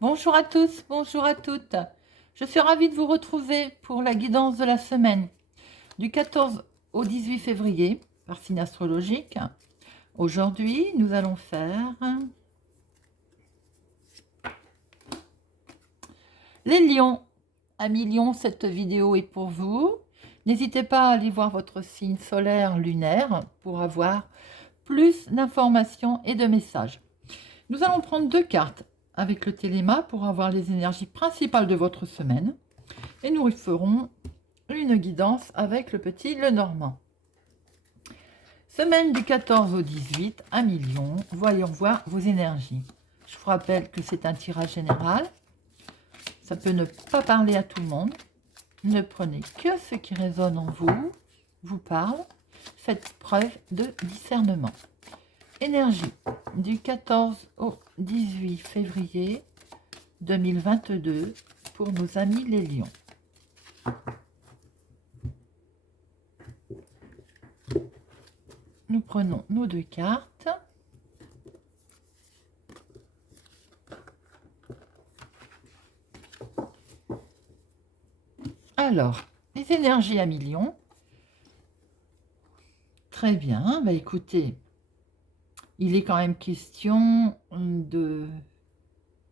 Bonjour à tous, bonjour à toutes. Je suis ravie de vous retrouver pour la guidance de la semaine du 14 au 18 février par signe astrologique. Aujourd'hui, nous allons faire les lions. Amis lions, cette vidéo est pour vous. N'hésitez pas à aller voir votre signe solaire lunaire pour avoir plus d'informations et de messages. Nous allons prendre deux cartes avec le téléma pour avoir les énergies principales de votre semaine. Et nous ferons une guidance avec le petit Lenormand. Semaine du 14 au 18, 1 million. Voyons voir vos énergies. Je vous rappelle que c'est un tirage général. Ça peut ne pas parler à tout le monde. Ne prenez que ce qui résonne en vous, vous parle. Faites preuve de discernement. Énergie du 14 au 18 février 2022 pour nos amis les lions. Nous prenons nos deux cartes. Alors, les énergies à millions. Très bien, bah écoutez, il est quand même question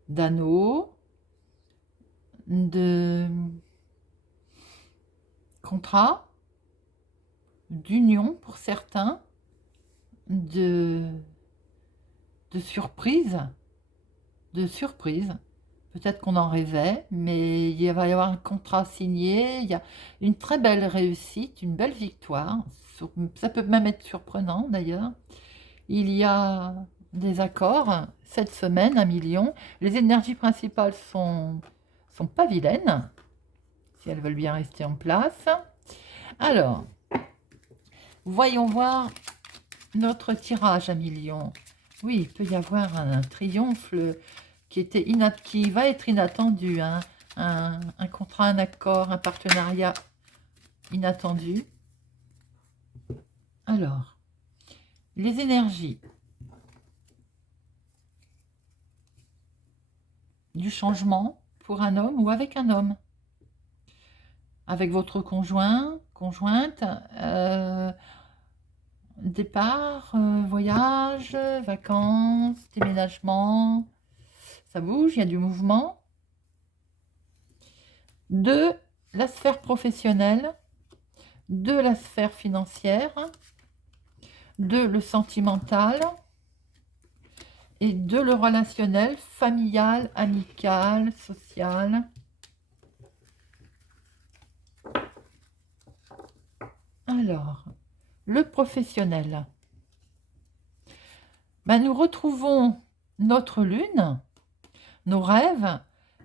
d'anneaux, de contrats, d'union pour certains, de surprises, Peut-être qu'on en rêvait, mais il va y avoir un contrat signé, il y a une très belle réussite, une belle victoire. Ça peut même être surprenant d'ailleurs. Il y a des accords cette semaine, 1 million. Les énergies principales sont pas vilaines, si elles veulent bien rester en place. Alors, voyons voir notre tirage à million. Oui, il peut y avoir un triomphe qui va être inattendu. Hein. Un contrat, un accord, un partenariat inattendu. Alors, les énergies du changement pour un homme ou avec un homme. Avec votre conjointe, départ, voyage, vacances, déménagement, ça bouge, il y a du mouvement. De la sphère professionnelle, de la sphère financière, de le sentimental et de le relationnel, familial, amical, social. Alors, le professionnel. Ben, nous retrouvons notre lune, nos rêves,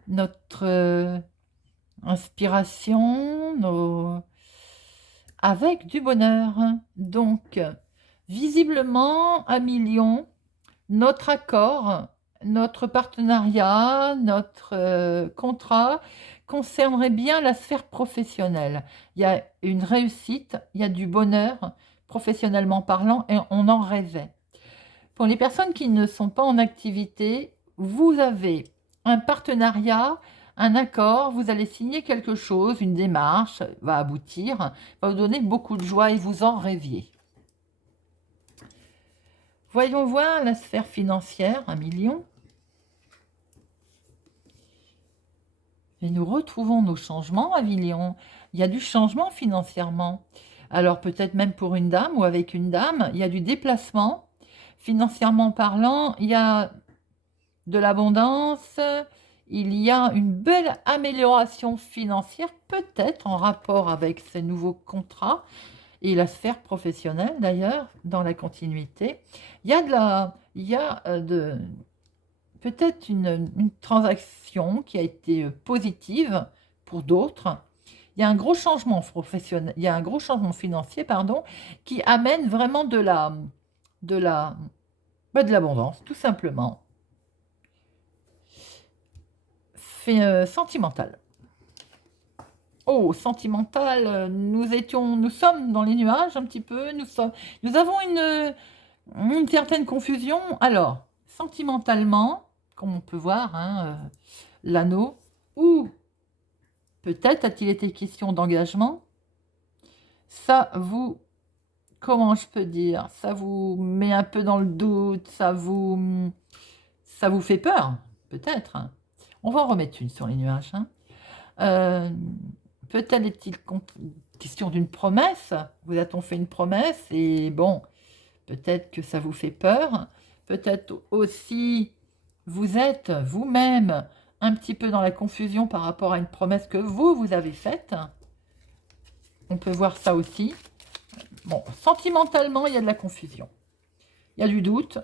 notre inspiration, avec du bonheur. Donc, visiblement, à million, notre accord, notre partenariat, notre contrat concernerait bien la sphère professionnelle. Il y a une réussite, il y a du bonheur, professionnellement parlant, et on en rêvait. Pour les personnes qui ne sont pas en activité, vous avez un partenariat, un accord, vous allez signer quelque chose, une démarche va aboutir, va vous donner beaucoup de joie et vous en rêviez. Voyons voir la sphère financière, 1 million. Et nous retrouvons nos changements à million. Il y a du changement financièrement. Alors peut-être même pour une dame ou avec une dame, il y a du déplacement. Financièrement parlant, il y a de l'abondance, il y a une belle amélioration financière, peut-être en rapport avec ces nouveaux contrats et la sphère professionnelle d'ailleurs, dans la continuité. Il y a peut-être une transaction qui a été positive pour d'autres. Il y a un gros changement professionnel, il y a un gros changement financier, pardon, qui amène vraiment de l'abondance, tout simplement. Sentimental. Oh, sentimental, nous sommes dans les nuages un petit peu, nous avons une certaine confusion. Alors, sentimentalement, comme on peut voir, hein, l'anneau, ou peut-être a-t-il été question d'engagement. Ça vous, comment je peux dire, ça vous met un peu dans le doute, ça vous fait peur, peut-être, hein. On va en remettre une sur les nuages, hein. Euh, Peut-être est-il question d'une promesse. Vous a-t-on fait une promesse et bon, peut-être que ça vous fait peur. Peut-être aussi vous êtes vous-même un petit peu dans la confusion par rapport à une promesse que vous avez faite. On peut voir ça aussi. Bon, sentimentalement, il y a de la confusion. Il y a du doute.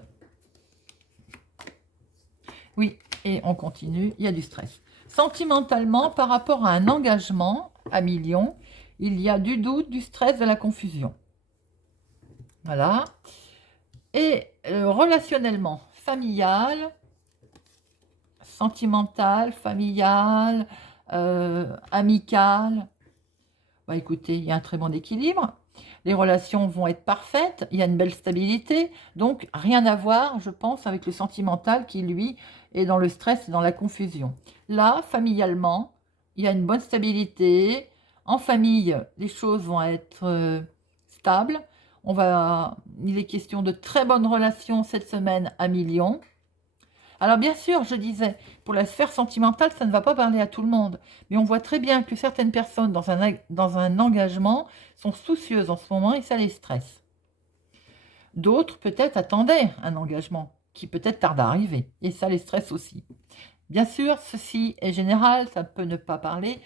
Oui, et on continue, il y a du stress. Sentimentalement, par rapport à un engagement à millions, il y a du doute, du stress, de la confusion. Voilà. Et relationnellement, familial, sentimental, familial, amical. Bah, écoutez, il y a un très bon équilibre. Les relations vont être parfaites, il y a une belle stabilité, donc rien à voir, je pense, avec le sentimental qui, lui, est dans le stress et dans la confusion. Là, familialement, il y a une bonne stabilité. En famille, les choses vont être stables. Il est question de très bonnes relations cette semaine à millions. Alors bien sûr, je disais, pour la sphère sentimentale, ça ne va pas parler à tout le monde. Mais on voit très bien que certaines personnes dans un engagement sont soucieuses en ce moment et ça les stresse. D'autres peut-être attendaient un engagement qui peut-être tarde à arriver et ça les stresse aussi. Bien sûr, ceci est général, ça peut ne pas parler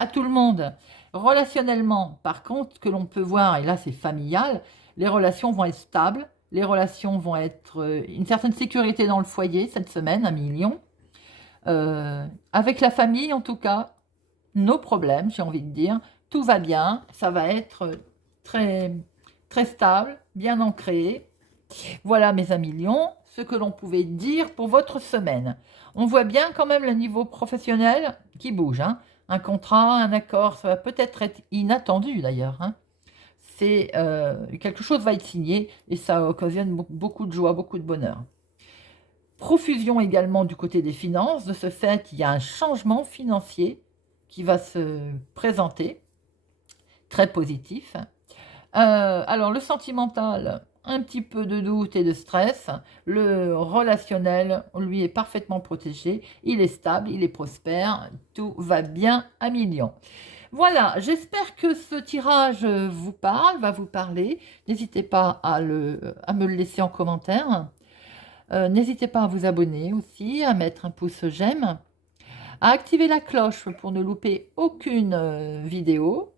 à tout le monde. Relationnellement, par contre, ce que l'on peut voir, et là c'est familial, les relations vont être stables, les relations vont être une certaine sécurité dans le foyer cette semaine, 1 million. Avec la famille, en tout cas, nos problèmes, j'ai envie de dire, tout va bien, ça va être très, très stable, bien ancré. Voilà mes 1 million, ce que l'on pouvait dire pour votre semaine. On voit bien quand même le niveau professionnel qui bouge, hein. Un contrat, un accord, ça va peut-être être inattendu d'ailleurs, hein. C'est quelque chose va être signé et ça occasionne beaucoup de joie, beaucoup de bonheur. Profusion également du côté des finances. De ce fait, il y a un changement financier qui va se présenter, très positif. Alors, le sentimental, un petit peu de doute et de stress. Le relationnel, lui, est parfaitement protégé. Il est stable, il est prospère. Tout va bien à million. Voilà, j'espère que ce tirage vous parle, va vous parler. N'hésitez pas à me le laisser en commentaire. N'hésitez pas à vous abonner aussi, à mettre un pouce j'aime, à activer la cloche pour ne louper aucune vidéo.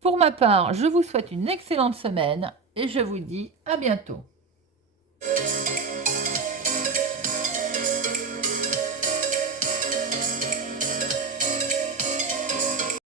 Pour ma part, je vous souhaite une excellente semaine et je vous dis à bientôt.